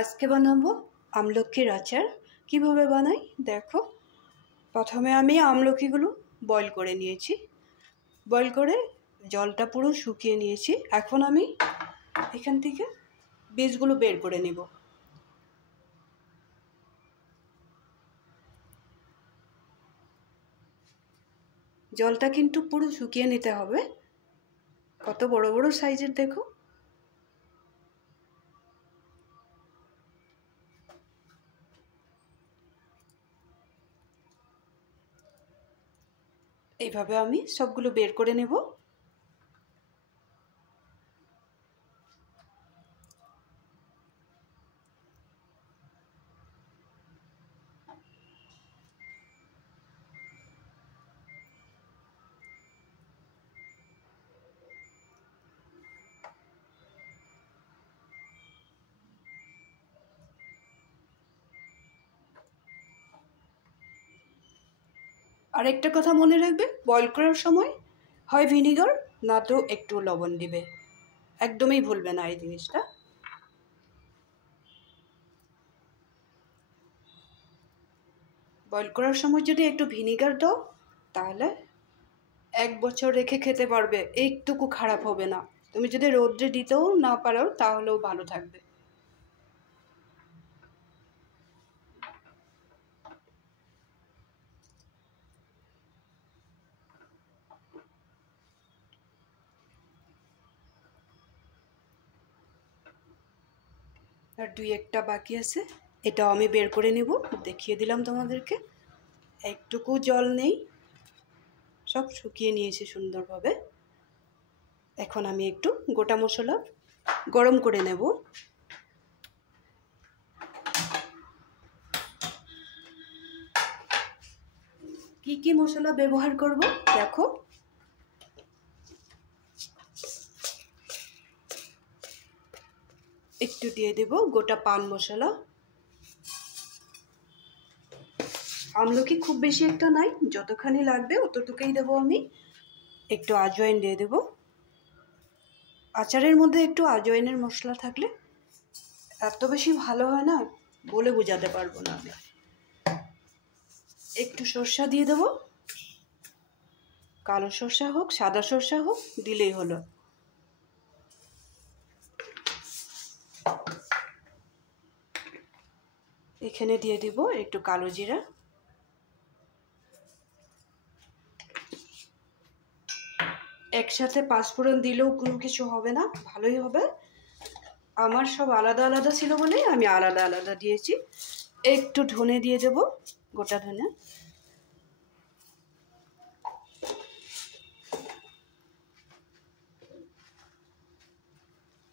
আজকে বানাবো আমলকির আচার। কিভাবে বানাই দেখো। প্রথমে আমি আমলকিগুলো বয়েল করে নিয়েছি। বয়েল করে জলটা পুরো শুকিয়ে নিয়েছি। এখন আমি এখান থেকে বীজগুলো বের করে নেব। জলটা কিন্তু পুরো শুকিয়ে নিতে হবে। কত বড় বড় সাইজের দেখো। এইভাবে আমি সবগুলো বের করে নেব। আর একটা কথা মনে রাখবে, বয়েল করার সময় হয় ভিনিগার না তো একটু লবণ দিবে। একদমই ভুলবে না এই জিনিসটা। বয়েল করার সময় যদি একটু ভিনিগার দাও তাহলে 1 বছর রেখে খেতে পারবে, একটুকু খারাপ হবে না। তুমি যদি রোদ্রে দিতেও না পারো তাহলেও ভালো থাকবে। আর 2-1টা বাকি আছে, এটাও আমি বের করে নেব। দেখিয়ে দিলাম তোমাদেরকে। একটুকু জল নেই, সব শুকিয়ে নিয়েছি সুন্দরভাবে। এখন আমি একটু গোটা মশলা গরম করে নেব। কি কি মশলা ব্যবহার করব দেখো। একটু দিয়ে দেব গোটা পান মশলা। আমলকি খুব বেশি একটা নাই, যতখানি লাগবে অতটুকুই দেবো আমি। একটু আজওয়াইন দিয়ে দেব। আচারের মধ্যে একটু আজওয়াইনের মশলা থাকলে এত বেশি ভালো হয় না, বলে বোঝাতে পারবো না আমি। একটু সরষা দিয়ে দেব। কালো সরষা হোক সাদা সরষা হোক দিলেই হলো। এখানে দিয়ে দিব একটু কালো জিরা। একসাথে 5 ফোড়ন দিলেও কোনো কিছু হবে না, ভালোই হবে। আমার সব আলাদা আলাদা ছিল বলে আমি আলাদা আলাদা দিয়েছি। একটু ধনে দিয়ে দেব, গোটা ধনে।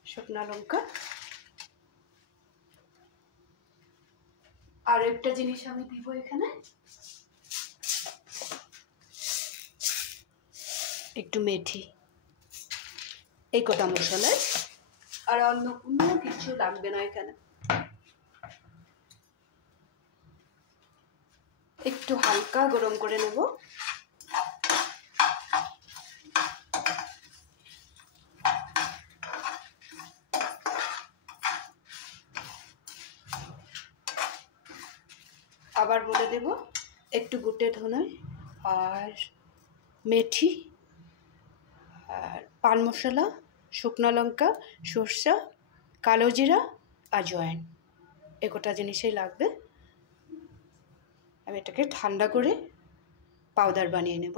শুকনা লঙ্কা। আর একটা জিনিস আমি দিব এখানে, একটু মেথি। এই কটা মশলায়, আর অন্য কোনো কিছু লাগবে না এখানে। একটু হালকা গরম করে নেব। আবার বলে দেব একটু গুটে ধনে আর মেথি আর পান মশলা, শুকনো লঙ্কা, সরষা, কালো জিরা, আজওয়াইন। এ কটা জিনিসই লাগবে। আমি এটাকে ঠান্ডা করে পাউডার বানিয়ে নেব।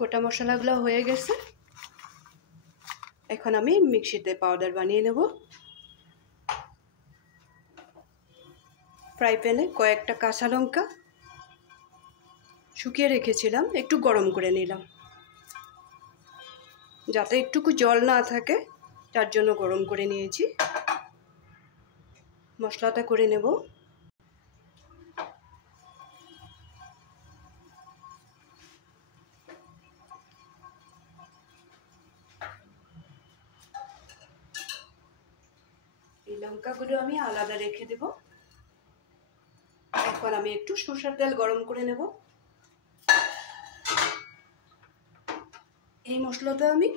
গোটা মশলাগুলো হয়ে গেছে। এখন আমি মিক্সিতে পাউডার বানিয়ে নেব। ফ্রাই প্যানে কয়েকটা কাঁচা লঙ্কা শুকিয়ে রেখেছিলাম, একটু গরম করে নিলাম যাতে একটুকু জল না থাকে। তার জন্য গরম করে নিয়েছি। মশলাটা করে নেব। এই লঙ্কাগুলো আমি আলাদা রেখে দেব। এখন আমি একটু সরষের তেল গরম করে নেব। এই মশলাটা আমি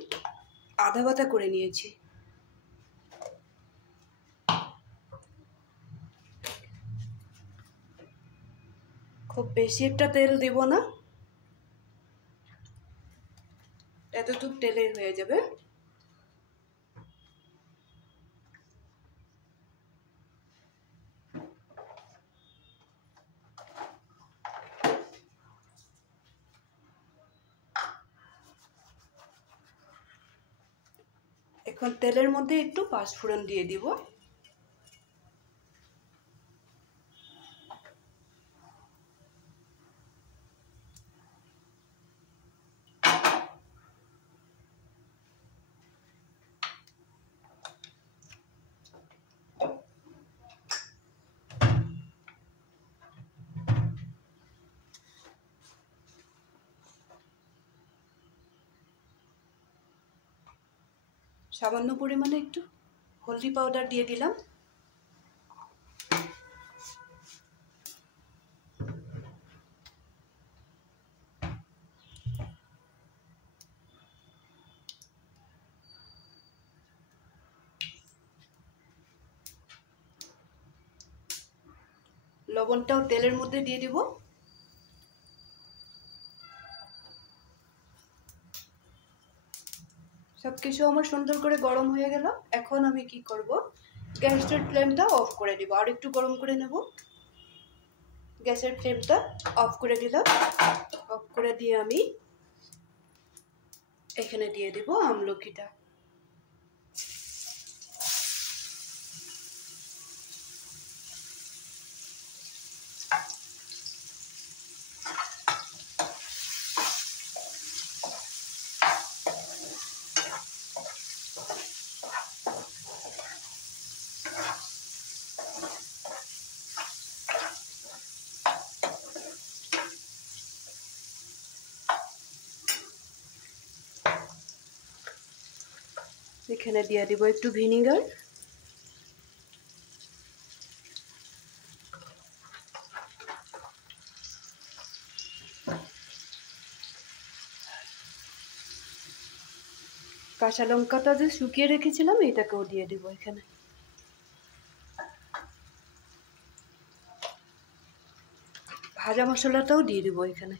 আধা বাটা করে নিয়েছি। খুব বেশি একটা তেল দেব না, এতটুকু তেলে হয়ে যাবে। এখন তেলের মধ্যে একটু পাঁচফোড়ন দিয়ে দিব। সামান্য পরিমাণে একটু হলদি পাউডার দিয়ে দিলাম। লবণটাও তেলের মধ্যে দিয়ে দিব। সবকিছু আমার সুন্দর করে গরম হয়ে গেল। এখন আমি কি করব, গ্যাসের ফ্লেমটা অফ করে দিব। আর একটু গরম করে নেব। গ্যাসের ফ্লেমটা অফ করে দিলাম। অফ করে দিয়ে আমি এখানে দিয়ে দিব আমলকিটা। এখানে দিয়ে দিব একটু ভিনিগার। কাঁচা লঙ্কাটা যে শুকিয়ে রেখেছিলাম এটাকেও দিয়ে দিব এখানে। ভাজা মশলাটাও দিয়ে দিব এখানে।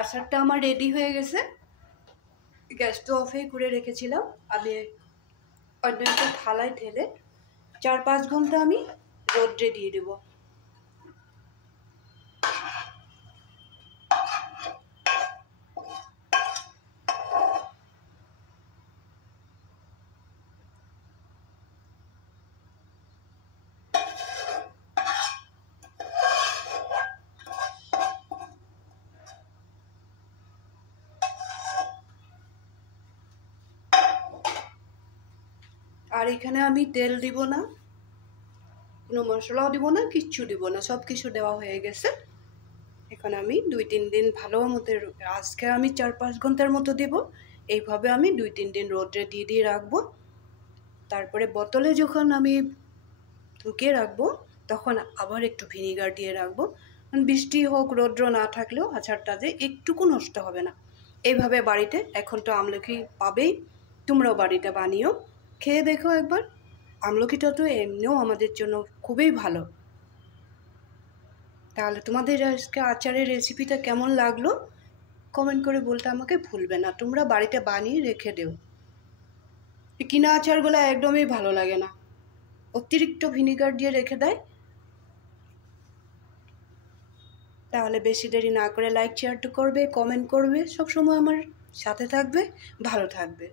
আচারটা আমার রেডি হয়ে গেছে। গ্যাসটা অফে করে রেখেছিলাম। আমি অন্য একটা থালায় ঢেলে 4-5 ঘন্টা আমি রোদ্রে দিয়ে দেবো। আর এখানে আমি তেল দিব না, কোনো মশলাও দিব না, কিচ্ছু দিব না, সব কিছু দেওয়া হয়ে গেছে। এখন আমি 2-3 দিন ভালো মতো, আজকে আমি 4-5 ঘন্টার মতো দিব। এইভাবে আমি 2-3 দিন রোদে দিয়ে রাখবো। তারপরে বোতলে যখন আমি ঢুকিয়ে রাখবো তখন আবার একটু ভিনিগার দিয়ে রাখবো। বৃষ্টি হোক রৌদ্র না থাকলেও আচারটা যে একটুকু নষ্ট হবে না। এইভাবে বাড়িতে, এখন তো আমলকি পাবেই, তোমরাও বাড়িতে বানিও, খেয়ে দেখো একবার। আমলকিটা তো এমনিও আমাদের জন্য খুবই ভালো। তাহলে তোমাদের আজকে আচারের রেসিপিটা কেমন লাগলো কমেন্ট করে বলতে আমাকে ভুলবে না। তোমরা বাড়িতে বানিয়ে রেখে দিও। কিনা আচারগুলো একদমই ভালো লাগে না, অতিরিক্ত ভিনিগার দিয়ে রেখে দেয়। তাহলে বেশি দেরি না করে লাইক শেয়ার তো করবে, কমেন্ট করবে, সবসময় আমার সাথে থাকবে, ভালো থাকবে।